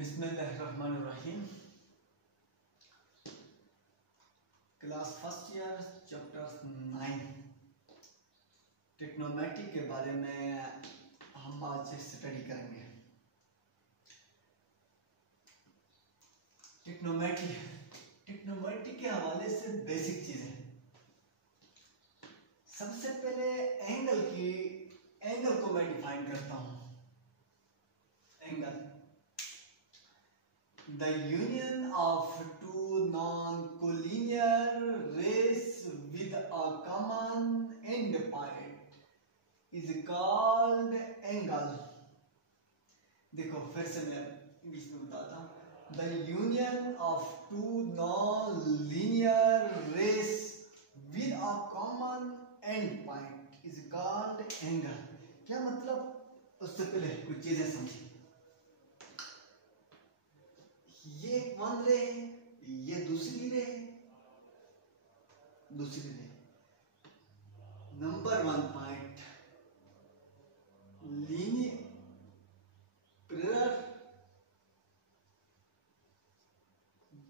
बिस्मिल्लाहिर्रहमानिर्रहीम। Class first year chapter 9 trigonometry के बारे में हम आज स्टडी करेंगे। ट्रिग्नोमेट्री के हवाले से बेसिक चीजें, सबसे पहले एंगल को मैं डिफाइन करता हूं। Angle, the union of two non-collinear rays with a common end point is called angle। देखो फिर से मैं इंग्लिश में बताता हूँ। The union of two non-linear rays with a common end point is called angle। क्या मतलब? उससे पहले कुछ चीजें समझिए। ये वन रे, ये दूसरी रे। Number one point linear parallel,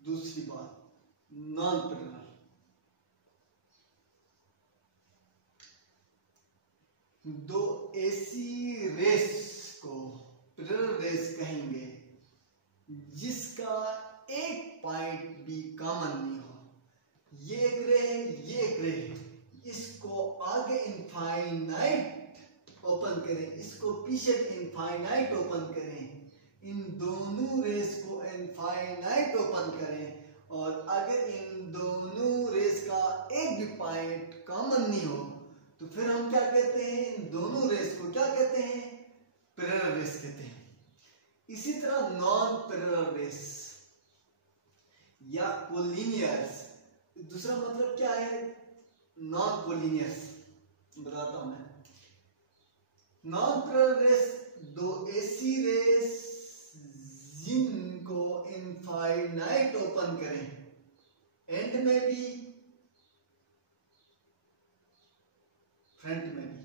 दूसरी बात नॉन पैरेलल। दो एसी रेस को पैरेलल रेस कहेंगे जिसका एक पॉइंट भी कॉमन नहीं हो। ये एक रे, इसको आगे इनफाइनाइट ओपन करें, इसको पीछे इनफाइनाइट ओपन करें, इन दोनों रेस को इनफाइनाइट ओपन करें और अगर इन दोनों रेस का एक भी पॉइंट कॉमन नहीं हो तो फिर हम क्या कहते हैं? इन दोनों रेस को क्या कहते हैं? पैरेलल रेस कहते हैं। इसी तरह नॉन पैरेलल रेस या कोलिनियर्स, दूसरा मतलब क्या है? नॉन कोलिनियर्स बताता हूं मैं। नॉन पैरेलल रेस दो ऐसी रेस जिनको इनफाइनाइट ओपन करें, एंड में भी फ्रंट में भी,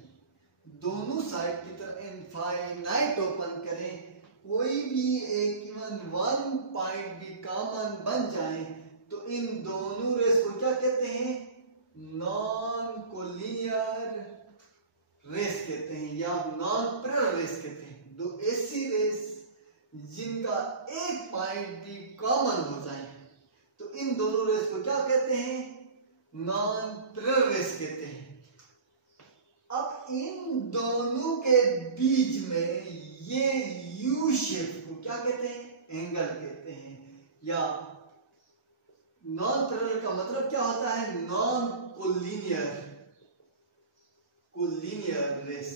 दोनों साइड की तरफ इनफाइनाइट ओपन करें, कोई भी एक इवन वन पॉइंट भी कॉमन बन जाए तो इन दोनों रेस को क्या कहते हैं? नॉन कोलिनियर रेस कहते हैं या नॉन पैरेलल रेस कहते हैं। दो ऐसी रेस जिनका एक पॉइंट भी कॉमन हो जाए तो इन दोनों रेस को क्या कहते हैं? नॉन पैरेलल रेस कहते हैं। अब इन दोनों के बीच में ये यू शेप को क्या कहते हैं? एंगल कहते हैं। या नॉन पैरेलल का मतलब क्या होता है? Non collinear rays.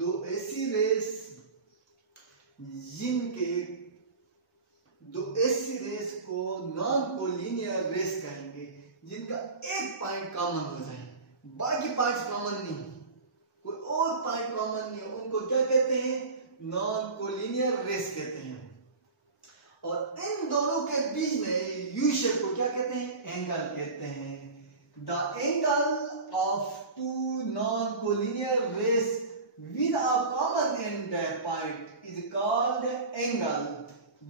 दो ऐसी रेस को नॉन कोलिनियर रेस कहेंगे जिनका एक पॉइंट कॉमन हो जाए, बाकी पॉइंट्स कॉमन नहीं, कोई और पॉइंट कॉमन नहीं हो, उनको क्या कहते हैं? नॉन कोलिनियर रेस कहते हैं। और इन दोनों के बीच में यू शेप को क्या कहते हैं? एंगल कहते हैं। The angle of two non collinear rays with a common end point is called angle.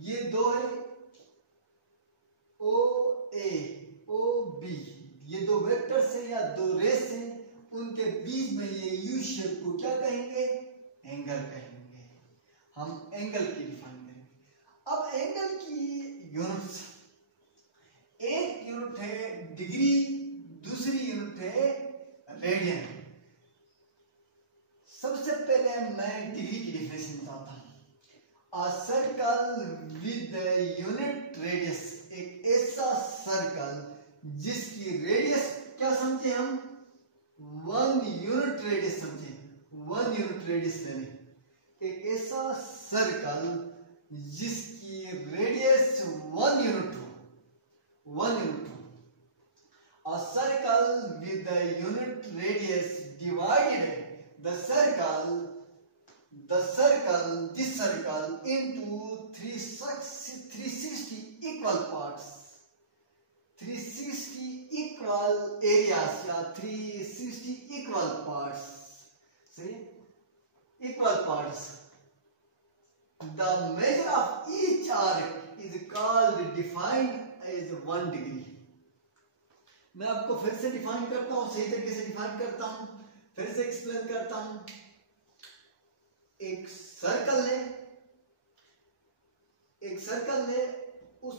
ये दो है ओ ए ओ बी, ये दो वेक्टर्स हैं या दो रेस हैं, उनके बीच में ये यू शेप को क्या कहेंगे? एंगल कहेंगे। हम एंगल की डिफाइन करेंगे। अब एंगल की यूनिट्स, एक यूनिट है डिग्री, दूसरी यूनिट है रेडियन। सबसे पहले मैं डिग्री की डेफिनेशन बताता हूं। A circle with unit radius, एक ऐसा सर्कल जिसकी रेडियस क्या समझे हम? 1 यूनिट रेडियस समझे, 1 यूनिट रेडियस ले लें। एक ऐसा सर्कल जिसकी रेडियस 1 यूनिट हो। A circle with the unit radius divided this circle into 360 equal parts, 360 equal areas या 360 equal parts। सही, equal parts the measure of each arc is called defined as 1 degree. मैं आपको फिर से define करता हूं, सही तरीके से डिफाइन करता हूं, फिर से एक्सप्लेन करता हूं. एक सर्कल ले, उस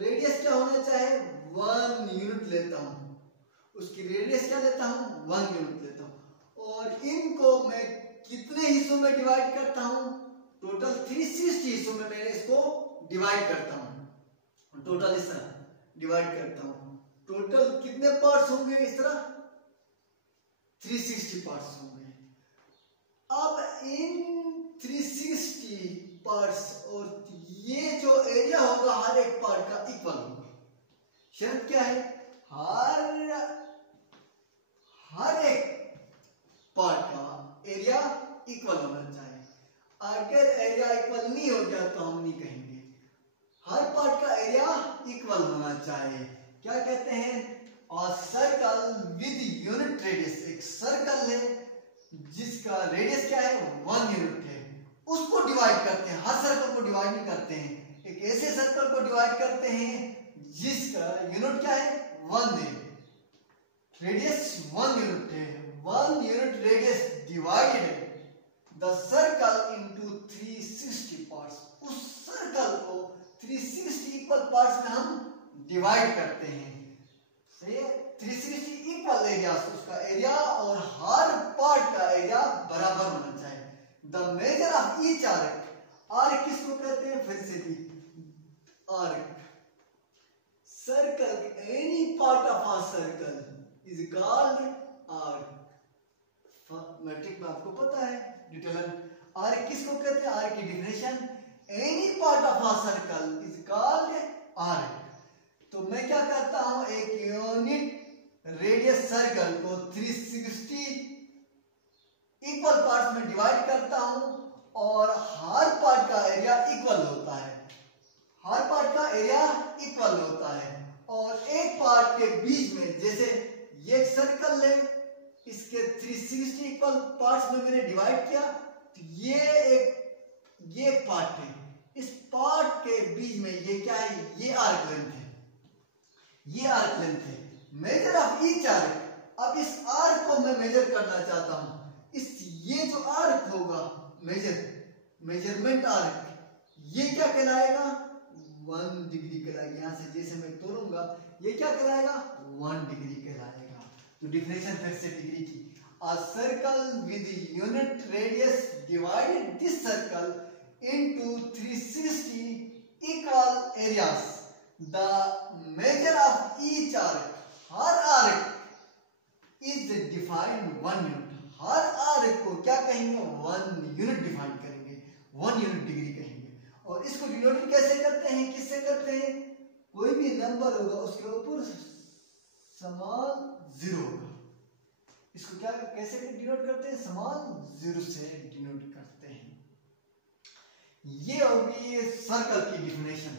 रेडियस क्या होना चाहिए 1 यूनिट लेता हूं, उसकी रेडियस क्या लेता हूं 1 यूनिट लेता हूं, और इनको मैं कितने हिस्सों में डिवाइड करता हूं, टोटल 360 हिस्सों में मैं इसको डिवाइड करता हूं. टोटल इस तरह डिवाइड करता हूं. टोटल कितने पार्ट्स होंगे इस तरह 360 पार्ट्स होंगे. अब इन 360 पार्ट्स और ये जो एरिया होगा हर एक पार्ट का इक्वल होगा. शर्त क्या है, हर एक पार्ट का एरिया इक्वल होना चाहिए. अगर एरिया इक्वल नहीं हो गया तो हम नहीं कहेंगे. हर पार्ट का एरिया इक्वल होना चाहिए. क्या कहते हैं, और सर्कल विद यूनिट रेडियस, एक सर्कल है जिसका रेडियस क्या है 1 यूनिट है, उसको डिवाइड करते हैं. हर सर्कल को डिवाइड नहीं करते हैं, एक ऐसे सर्कल को डिवाइड करते हैं जिसका यूनिट क्या है 1 है, रेडियस 1 यूनिट है. 1 unit radius divided the circle into 360 parts. उस सर्कल को 360 इक्वल पार्ट्स में हम डिवाइड करते हैं. सही है, 360 इक्वल एरिया, उसका एरिया और हर पार्ट का एरिया बराबर होना चाहिए. The measure of each arc, arc किसको कहते हैं, फिर से भी arc, circle, any part of a circle is called arc. Matric में आपको पता है डिटेल. आर्क किसको कहते हैं, आर्क की definition, any part of a circle is called arc. तो मैं क्या करता हूं, एक यूनिट रेडियस सर्कल को 360 इक्वल पार्ट्स में डिवाइड करता हूं और हर पार्ट का एरिया इक्वल होता है. हर पार्ट का एरिया इक्वल होता है. और एक पार्ट के बीच में, जैसे ये सर्कल है, इसके 360 इक्वल पार्ट्स में मैंने डिवाइड किया, तो ये पार्ट है, इस पार्ट के बीच में ये क्या है, ये आर्क लेंथ है, ये आर्क लेंथ है. मेजर ऑफ ईच आर्क, अब इस आर्क को मैं मेजर करना चाहता हूं. ये जो आर्क होगा मेजरमेंट आर्क, ये क्या कहलाएगा 1 डिग्री कहलाएगा. यहां से जैसे मैं तोड़ूंगा ये क्या कहलाएगा 1 डिग्री कहलाएगा. तो डिफिनेशन फिर से डिग्री की, a circle with unit radius divided this circle into 360 equal areas. The measure of each arc, her arc is defined 1 unit. Her arc को क्या कहेंगे 1 यूनिट डिफाइन करेंगे, 1 यूनिट डिग्री कहेंगे. और इसको डिनोट कैसे करते हैं, किससे करते हैं, कोई भी नंबर होगा उसके ऊपर समान 0 होगा, इसको क्या कैसे डिनोट करते हैं, समान 0 से डिनोट करते हैं. ये होगी सर्कल की डिफिनेशन.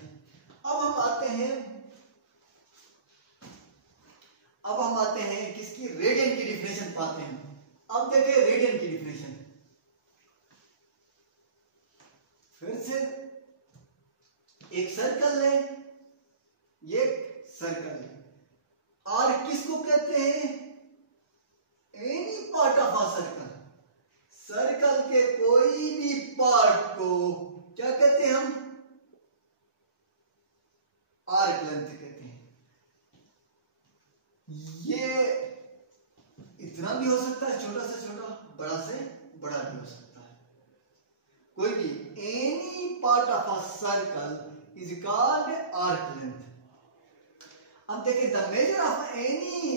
अब हम आते हैं किसकी, रेडियन की डिफिनेशन पाते हैं. अब देखिए रेडियन की डिफिनेशन, फिर से एक सर्कल है, ये सर्कल है. आर्क किसको कहते हैं, any part of a circle, circle के कोई भी पार्ट को क्या कहते हैं हम, आर्क लेंथ कहते हैं. ये इतना भी हो सकता है, छोटा से छोटा, बड़ा से बड़ा भी हो सकता है. कोई भी any part of a circle is called arc length. अब देखिए, the measure of any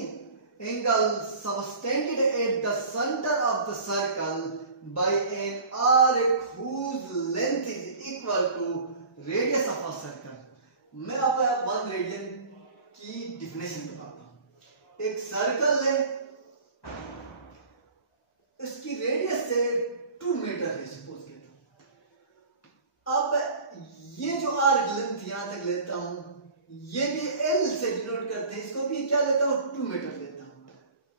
angle subtended at the centre of the circle by an arc whose length is equal to radius of a circle. मैं आपको 1 radian की definition बताता हूं. एक circle है, इसकी रेडियस से 2 मीटर है सपोज के. अब ये जो आर्क लेंथ यहां तक लेता हूं, ये भी L से डिनोट करते हैं, इसको भी क्या लेता हूं 2 मीटर लेता हूं.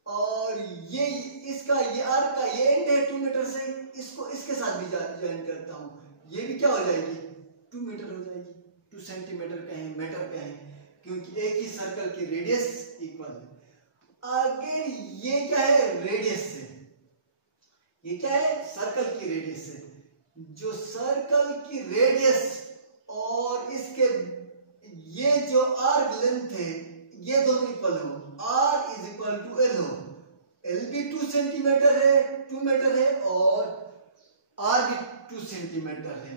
और ये आर्क का ये एंड है 2 मीटर से, इसको इसके साथ भी ज्वाइन करता हूं, ये भी क्या हो जाएगी 2 मीटर हो जाएगी। 2 सेंटीमीटर कहें मीटर कहें, क्योंकि एक ही सर्कल की रेडियस इक्वल है। आगे ये क्या है रेडियस से, ये क्या है सर्कल की रेडियस से। जो सर्कल की रेडियस और इसके ये जो आर्क लेंथ है ये दोनों इक्वल हो, r is equal to l हो। एल भी 2 सेंटीमीटर है 2 मीटर है और आर भी 2 सेंटीमीटर है।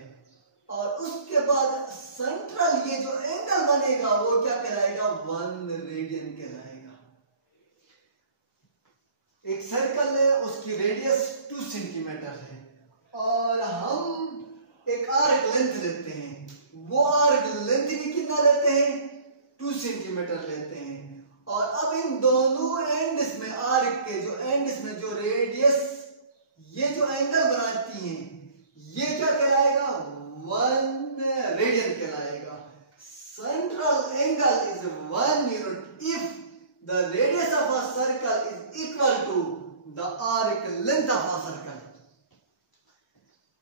और उसके बाद सेंट्रल ये जो एंगल बनेगा वो क्या कहलाएगा 1 रेडियन कहलाएगा। एक सर्कल है उसकी रेडियस 2 सेंटीमीटर है और हम एक आर्क लेंथ लेते हैं, वो आर्क लेंथ भी कितना लेते हैं 2 सेंटीमीटर लेते हैं। और अब इन दोनों एंड्स में आर्क के जो एंड्स में जो रेडियस ये जो एंगल बनाती हैं ये क्या कहलाएगा 1 रेडियन कहलाएगा। Central angle is 1 unit if the radius of a circle is equal to the arc length of a circle.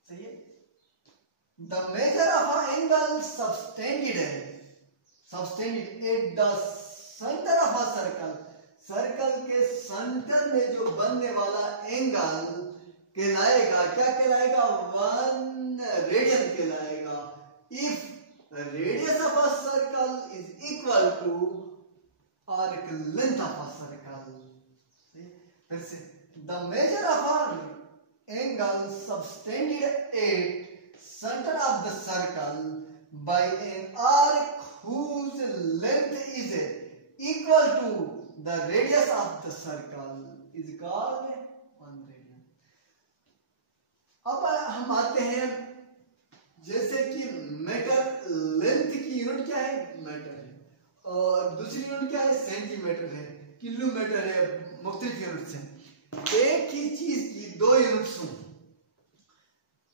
सही है। The measure of a angle subtended at the centre of a circle, circle के centre में जो बनने वाला angle कहलाएगा क्या कहलाएगा 1 रेडियन कहलाएगा। If radius of a circle is equal to arc length of a circle. फिर से the measure of a angle subtended at centre of the circle by an arc whose length is equal to the radius of the circle is called 1 radian। अब हम आते हैं जैसे कि metre length की unit क्या है मीटर है और दूसरी यूनिट क्या है सेंटीमीटर है, किलोमीटर है, मुख्तलिफ यूनिट है। एक ही चीज की 2 यूनिट्स हों,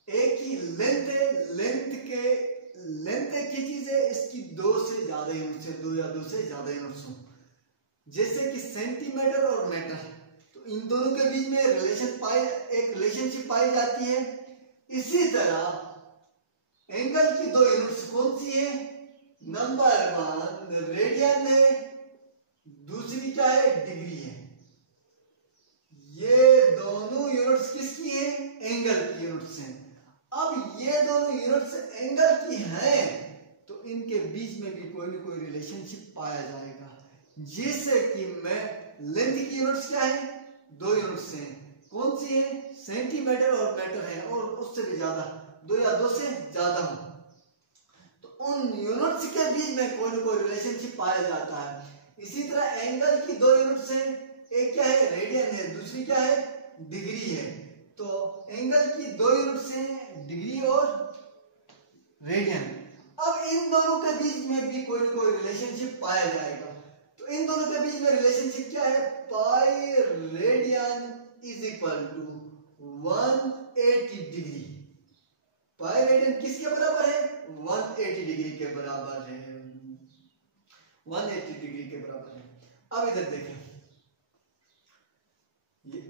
एक ही लेंथ है, लेंथ एक ही चीज है, इसकी 2 से ज्यादा यूनिट्स है, 2 या 2 से ज्यादा यूनिट्स हों, जैसे कि सेंटीमीटर और मीटर, तो इन दोनों के बीच में एक रिलेशनशिप पाई जाती है। इसी तरह एंगल की 2 यूनिट्स कौन सी है, नंबर 1 रेडियन है, दूसरी क्या है डिग्री है। ये दोनों यूनिट्स किसकी है एंगल की यूनिट्स हैं। अब ये दोनों यूनिट्स एंगल की हैं तो इनके बीच में भी कोई ना कोई रिलेशनशिप पाया जाएगा, जिससे कि मैं लेंथ की यूनिट्स क्या है 2 यूनिट्स हैं, कौन सी है सेंटीमीटर और मीटर है और उससे भी ज्यादा 2 या 2 से ज्यादा हो, तो उन यूनिट्स के बीच में कोई ना कोई रिलेशनशिप पाया जाता है। इसी तरह एंगल की 2 यूनिट्स हैं, एक क्या है रेडियन है, दूसरी क्या है डिग्री है। तो एंगल की 2 यूनिट्स हैं डिग्री और रेडियन। अब इन दोनों के बीच में भी कोई ना कोई रिलेशनशिप पाया जाएगा, तो इन दोनों के बीच में रिलेशनशिप क्या है pi radian is equal to 180 degree. Pi radian किसके बराबर है 180 डिग्री के बराबर है, 180 डिग्री के बराबर है। अब इधर देखें ये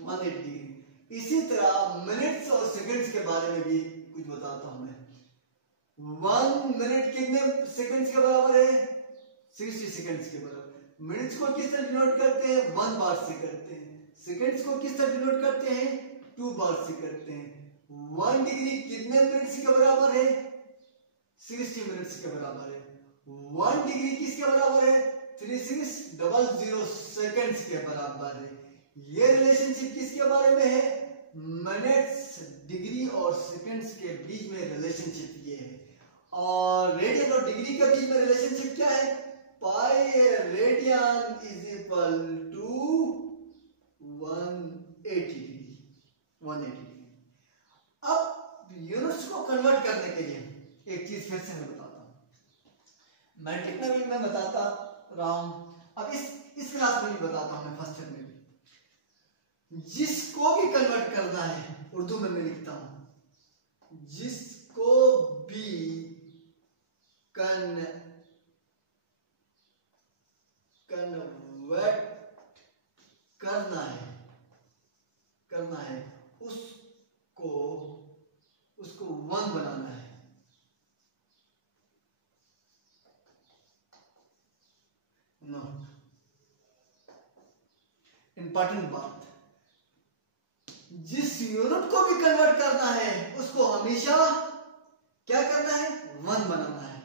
180 डिग्री। इसी तरह मिनट्स और सेकंड्स के बारे में भी कुछ बताता हूं मैं। 1 मिनट कितने सेकंड्स के बराबर है 60 सेकंड्स के बराबर। मिनट्स को किस तरह डिनोट करते हैं 1 बार से करते हैं, सेकंड्स को किस तरह डिनोट करते हैं 2 बार से करते हैं। 1 डिग्री कितने मिनट्स के बराबर है 60 मिनट्स के बराबर है। 1 डिग्री किसके बराबर है 3600 सेकंड्स के बराबर है। ये रिलेशनशिप किसके बारे में है मिनट्स डिग्री और सेकंड्स के बीच में रिलेशनशिप ये है। और रेडियन और डिग्री के बीच में रिलेशनशिप क्या है pi radian is equal to 180 degree 180 degree. अब यूनिट्स को कन्वर्ट करने के लिए एक चीज फिर से मैं बताता हूं, मैट्रिक में भी मैं बताता रहा हूं, अब इस क्लास में भी बताता हूं मैं फर्स्ट ईयर में भी। जिसको भी कन्वर्ट करना है उर्दू में मैं लिखता हूं जिसको भी कन्वर्ट करना है उसको इंपॉर्टेंट बात, जिस यूनिट को भी कन्वर्ट करना है उसको हमेशा क्या करना है, 1 बनाना है।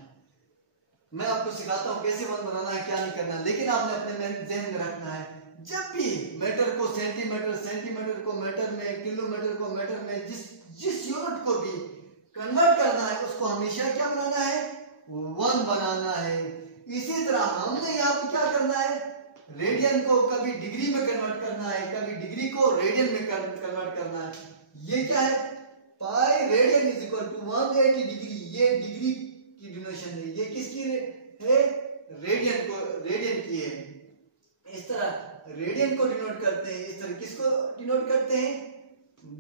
मैं आपको सिखाता हूं कैसे 1 बनाना है, क्या नहीं करना, लेकिन आपने अपने ध्यान में रखना है जब भी मीटर को सेंटीमीटर, सेंटीमीटर को मीटर में, किलोमीटर को मीटर में, जिस यूनिट को भी कन्वर्ट करना है उसको हमेशा क्या बनाना है, 1 बनाना है। इसी तरह हमने यहाँ पे क्या करना है, रेडियन को कभी डिग्री में कन्वर्ट करना है, कभी डिग्री को रेडियन में कन्वर्ट करना है। ये क्या है, pi radian is equal to 180 degree, ये डिग्री की डिनोशन है, ये किसकी है, रेडियन की है। इस तरह रेडियन को डिनोट करते हैं, इस तरह किसको डिनोट करते हैं,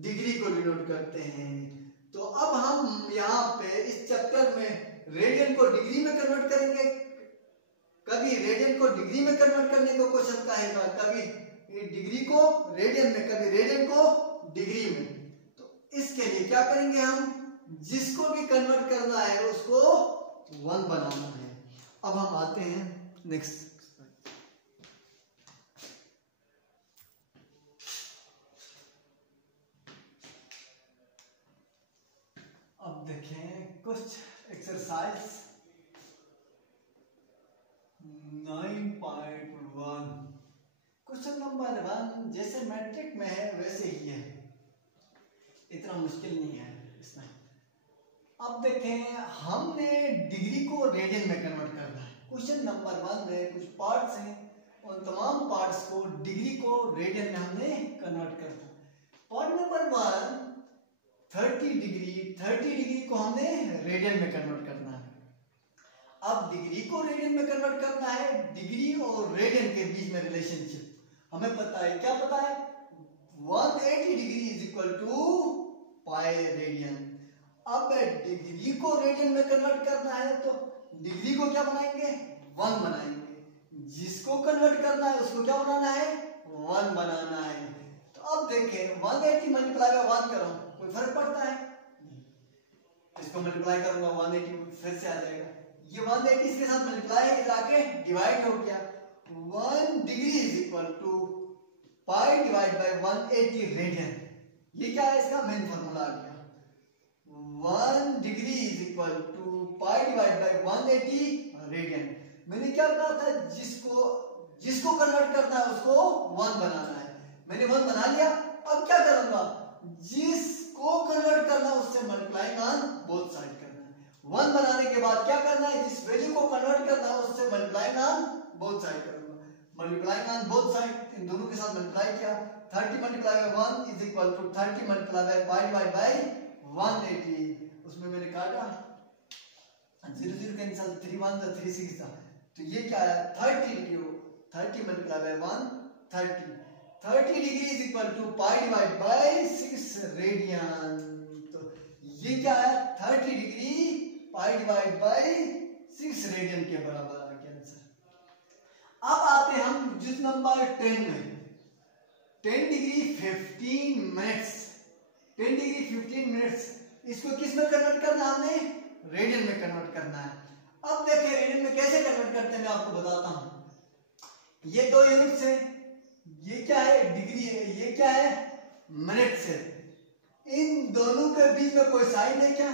डिग्री को डिनोट करते हैं। तो अब हम यहाँ पे इस चैप्टर में रेडियन को डिग्री में कन्वर्ट करेंगे, कभी रेडियन को डिग्री में कन्वर्ट करने को क्वेश्चन कहेगा, कभी डिग्री को रेडियन में, कभी रेडियन को डिग्री में। तो इसके लिए क्या करेंगे हम, जिसको भी कन्वर्ट करना है उसको 1 बनाना है। अब हम आते हैं नेक्स्ट, अब देखें कुछ एक्सरसाइज 9.1। क्वेश्चन नंबर 1 जैसे मैट्रिक में है वैसे ही है, इतना मुश्किल नहीं है इसमें। अब देखें हमने डिग्री को रेडियन में कन्वर्ट करना है। क्वेश्चन नंबर 1 में कुछ पार्ट्स हैं, उन तमाम पार्ट्स को डिग्री को रेडियन में हमने कन्वर्ट करना है। पार्ट नंबर 1 30 डिग्री को हमने रेडियन में कन्वर्ट करना है। अब डिग्री को रेडियन में कन्वर्ट करना है, डिग्री और रेडियन के बीच में रिलेशनशिप हमें पता है, क्या पता है, 180 degree is equal to pi radian. अब डिग्री को रेडियन में कन्वर्ट करना है तो डिग्री को क्या बनाएंगे, 1 बनाएंगे, जिसको कन्वर्ट करना है उसको क्या बनाना है, 1 बनाना है। तो अब देखें 180 मल्टीप्लाई बाय 1 करो, कोई फर्क पड़ता है, इसको मल्टीप्लाई करूंगा 180 फिर से आ जाएगा, ये 180 इसके साथ मल्टीप्लाई जाके डिवाइड हो गया, 1 degree is equal to pi divide by 180 radian. ये क्या है, इसका मेन फार्मूला आ गया, 1 degree is equal to pi divide by 180 radian. मैंने क्या कहा था, जिसको कन्वर्ट करना है उसको 1 बनाना है, मैंने 1 बना लिया। अब क्या करूंगा, जिसको कन्वर्ट करना है उससे मल्टीप्लाइंग ऑन बोथ साइड करना है। 1 बनाने के बाद क्या करना है, जिस वैल्यू को कन्वर्ट करना है उससे मल्टीप्लाइंग ऑन बोथ साइड करूंगा, मल्टीप्लाइंग ऑन बोथ साइड, इन दोनों के साथ मल्टीप्लाई किया, 30 multiply by 1 is equal to 30 multiply by pi divide by 180। उसमें मैंने काटा 0 कैंसिल, 3 1 जा 3 6 था, तो ये क्या है 30 degree, 30 multiply by 1 30 degree is equal to pi divide by 6 radian. तो ये क्या है 30 degree pi divide by 6 radian के बराबर आ गया आंसर। अब आते हैं हम जिस नंबर 10 में, 10 डिग्री 15 मिनट्स, 10 डिग्री 15 मिनट्स, इसको किस में कन्वर्ट करना है, हमने रेडियन में कन्वर्ट करना है। अब देखिए रेडियन में कैसे कन्वर्ट करते हैं, मैं आपको बताता हूं। ये 2 यूनिट्स है, ये क्या है डिग्री है, ये क्या है मिनट्स है, इन दोनों के बीच में कोई साइन है क्या,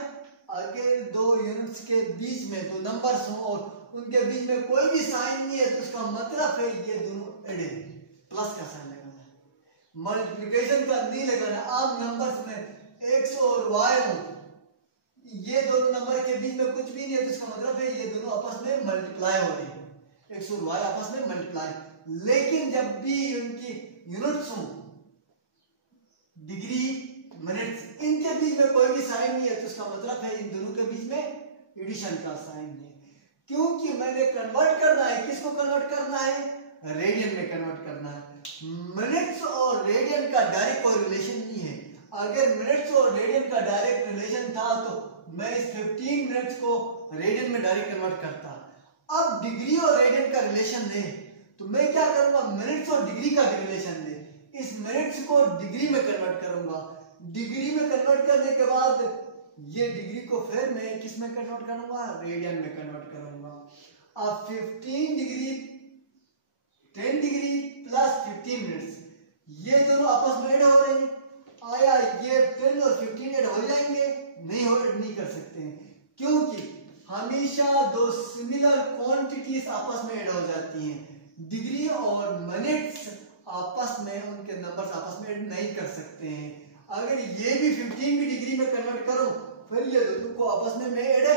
अगर 2 यूनिट्स के बीच में 2 नंबर्स हो और उनके बीच में कोई भी साइन नहीं है तो उसका मतलब है ये दोनों एड है, प्लस का साइन लगाना है, मल्टीप्लिकेशन का नहीं लगाना। आप नंबर्स में x और y हो, ये दोनों नंबर के बीच में कुछ भी नहीं है तो इसका मतलब है ये दोनों आपस में मल्टीप्लाई हो रहे हैं, x और y आपस में मल्टीप्लाई। लेकिन जब भी उनकी यूनिट्स हो डिग्री मिनट्स, इनके बीच में कोई भी साइन नहीं है तो इसका मतलब है इन दोनों के बीच में एडिशन का साइन है, क्योंकि मैंने कन्वर्ट करना है, किसको कन्वर्ट करना है, रेडियन में कन्वर्ट करना है। मिनट्स और रेडियन का डायरेक्ट कोई रिलेशन नहीं है, अगर मिनट्स और रेडियन का डायरेक्ट रिलेशन था तो मैं इस 15 मिनट्स को रेडियन में डायरेक्ट कन्वर्ट करता। अब डिग्री और रेडियन का रिलेशन है तो मैं क्या करूंगा, मिनट्स और डिग्री का रिलेशन है, इस मिनट्स को डिग्री में कन्वर्ट करूंगा, डिग्री में कन्वर्ट करने के बाद ये डिग्री को फिर मैं किस में कन्वर्ट करूंगा, रेडियन में कन्वर्ट करूंगा। अब 15 डिग्री 10 डिग्री प्लस 15 मिनट्स, ये दोनों आपस में ऐड हो रहे हैं, आया ये 10 और 15 ऐड हो जाएंगे? नहीं हो, ऐड नहीं कर सकते हैं, क्योंकि हमेशा दो सिमिलर क्वांटिटीज आपस में ऐड हो जाती हैं। डिग्री और मिनट्स आपस में, उनके नंबर्स आपस में ऐड नहीं कर सकते हैं। अगर ये भी 15 भी डिग्री में कन्वर्ट करो, फिर ये दोनों को आपस में मैं ऐड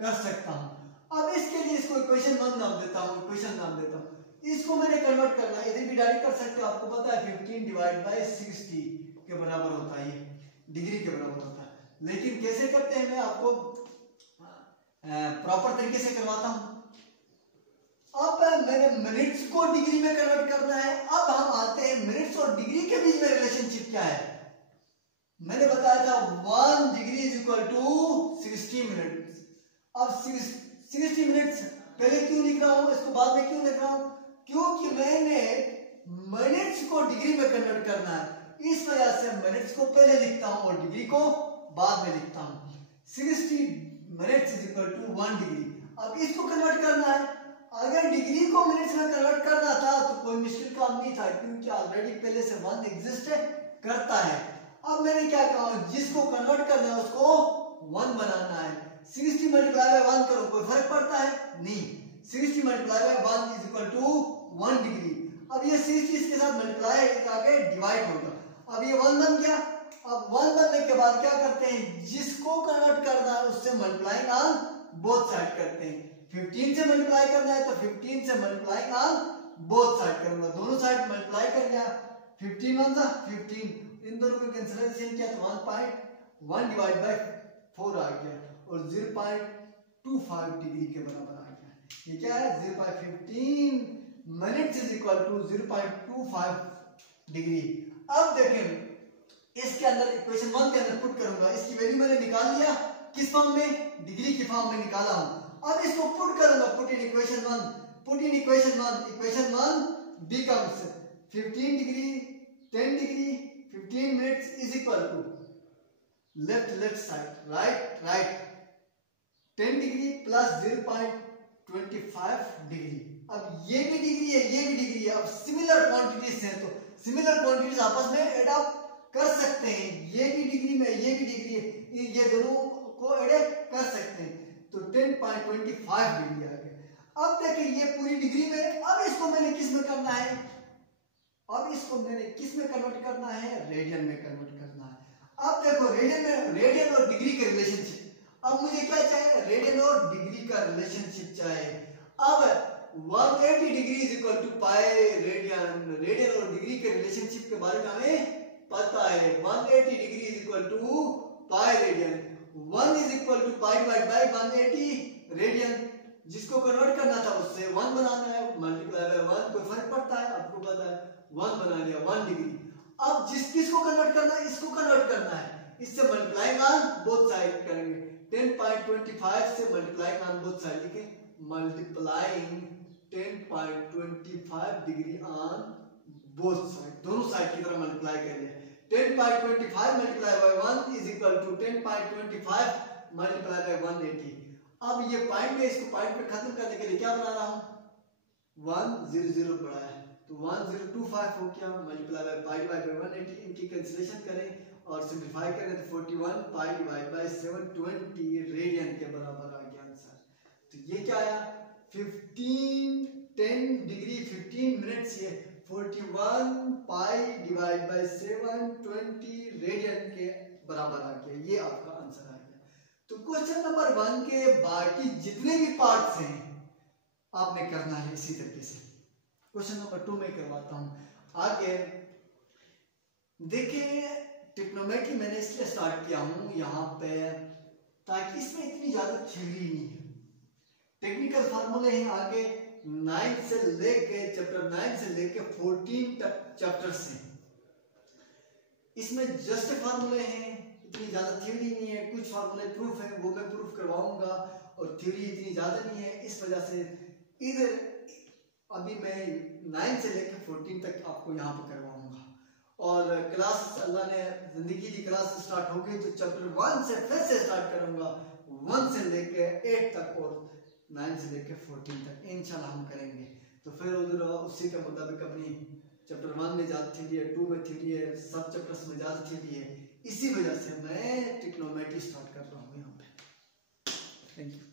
कर सकता हूं। अब इसके लिए इसको इक्वेशन 1 नाम देता हूं, इक्वेशन नाम देता हूं। इसको मैंने कन्वर्ट करना है, इधर भी डायरेक्ट कर सकते हो, आपको पता है 15 डिवाइड बाय 60 के बराबर होता है, ये डिग्री के बराबर होता है। लेकिन कैसे करते हैं, मैं आपको प्रॉपर तरीके से करवाता हूं। अब मैंने मिनट्स को डिग्री में कन्वर्ट करना है। अब हम आते हैं मिनट्स और डिग्री के बीच में रिलेशनशिप क्या है। मैंने बताया था 1 degree is equal to 60 minutes. अब 60 मिनट्स पहले क्यों लिख रहा हूं, इसको बाद में क्यों लिख रहा हूं, क्योंकि मैंने मिनट्स को डिग्री में कन्वर्ट करना है, इस वजह से मिनट्स को पहले लिखता हूं और डिग्री को बाद में लिखता हूं। 60 minutes is equal to 1 degree. अब इसको कन्वर्ट करना है। अगर डिग्री को मिनट्स में कन्वर्ट करना था तो कोई मुश्किल काम नहीं था, क्योंकि ऑलरेडी पहले से 1 एग्जिस्ट करता है। अब मैंने क्या कहा, जिसको कन्वर्ट करना है उसको 1 बनाना है। 60 मल्टीप्लाई बाय 1 करो, कोई फर्क पड़ता है? नहीं। 60 multiply by 1 is equal to 1 degree. अब ये 60 इसके साथ मल्टीप्लाई आगे डिवाइड होगा। अब ये 1 बन गया। अब 1 बनने के बाद क्या करते हैं, जिसको कन्वर्ट करना है उससे मल्टीप्लाइंग ऑन बोथ साइड करते हैं। 15 से मल्टीप्लाई करना है तो 15 से मल्टीप्लाइंग ऑन बोथ साइड करूंगा, दोनों साइड मल्टीप्लाई कर लिया। 15 1 जा 15, इन दोनों को कैंसिलेशन किया तो 1.1 डिवाइड बाय 4 आ गया और 0.25 डिग्री के बराबर आ गया। ये क्या है, 0.15 minutes is equal to 0.25 degree. अब देखें, इसके अंदर इक्वेशन 1 के अंदर पुट करूंगा, इसकी वैल्यू मैंने निकाल लिया, किस फॉर्म में, डिग्री की फॉर्म में निकाला हूं। अब इसको पुट करूंगा, put in equation 1, put in equation 1, equation 1 becomes 15 degree 10 degree 15 minutes is equal to left side right 10 degree plus 0.25 degree. अब ये भी डिग्री है, ये भी डिग्री है। अब सिमिलर क्वांटिटीज हैं तो सिमिलर क्वांटिटीज आपस में ऐड अप कर सकते हैं। ये भी डिग्री में, ये भी डिग्री है, ये दोनों को ऐड कर सकते हैं। तो 10.25 डिग्री आ गया। अब देखिए ये पूरी डिग्री में। अब इसको मैंने किस में करना है, अब इसको मैंने किस में कन्वर्ट करना है, रेडियन में कन्वर्ट करना है। अब देखो रेडियन में, रेडियन और डिग्री का रिलेशनशिप। अब मुझे क्या चाहिए, रेडियन और डिग्री का रिलेशनशिप चाहिए। अब 180 degree is equal to pi radian. Radian और डिग्री के रिलेशनशिप के बारे में हमें पता है। 180 degree is equal to pi radian. 1 is equal to pi divide by 180 radian. जिसको कन्वर्ट करना था उससे 1 बनाना है, मल्टीप्लाई बाय 1, कोई फर्क पड़ता है? आपको पता है, 1 बना लिया, 1 डिग्री। अब किसको कन्वर्ट करना है, इसको कन्वर्ट करना है, इससे मल्टीप्लाइंग ऑन बोथ साइड करेंगे। 10.25 से मल्टीप्लाइंग ऑन बोथ साइड लिखें, multiplying 10.25 degree on both side, दोनों साइड की तरफ मल्टीप्लाई कर लिया। 10.25 multiply by 1 is equal to 10.25 multiply by 180। अब ये पॉइंट है, इसको पॉइंट पे खत्म करने के लिए क्या बना रहा हूं, 100 बढ़ाया है तो 1025 हो गया, multiply by pi divide by 180। इनकी कैंसिलेशन करें और सिंपलीफाई करें तो 41 पाई डिवाइड बाय 720 रेडियन के बराबर आ गया आंसर। तो ये क्या आया, 10 डिग्री 15 मिनट्स, ये 41 पाई डिवाइड बाय 720 रेडियन के बराबर आ गया। ये आपका आंसर आ गया। तो क्वेश्चन नंबर 1 के बाकी जितने भी पार्ट्स हैं आपने करना है इसी तरीके से। क्वेश्चन नंबर 2 में करवाता हूं। आगे देखिए, ट्रिग्नोमेट्री मैंने इसलिए स्टार्ट किया हूं यहाँ पे ताकि इसमें इतनी ज्यादा थ्योरी नहीं है, टेक्निकल फार्मूले हैं आगे 9 से लेके चैप्टर 9 से लेके 14 तक चैप्टर्स हैं। इसमें जस्ट फार्मूले हैं, इतनी ज्यादा थ्योरी नहीं है। कुछ फार्मूले प्रूफ है, वो मैं प्रूफ करवाऊंगा, और थ्योरी इतनी ज्यादा नहीं है। इस वजह से इधर अभी मैं 9 से लेकर 14 तक आपको यहाँ पर करवाऊंगा। और क्लास अल्लाह ने जिंदगी की क्लास स्टार्ट हो गई तो चैप्टर 1 से फिर से स्टार्ट करूंगा, 1 से लेकर 8 तक और 9 से लेकर 14 तक इंशाल्लाह हम करेंगे। तो फिर उधर उसी के मुताबिक अपनी चैप्टर 1 में जाल थ्योरी है, 2 में थ्योरी है, सब चैप्टर्स में जाल थ्योरी है। इसी वजह से मैं ट्रिग्नोमेट्री स्टार्ट कर रहा हूँ यहाँ पे। Thank you.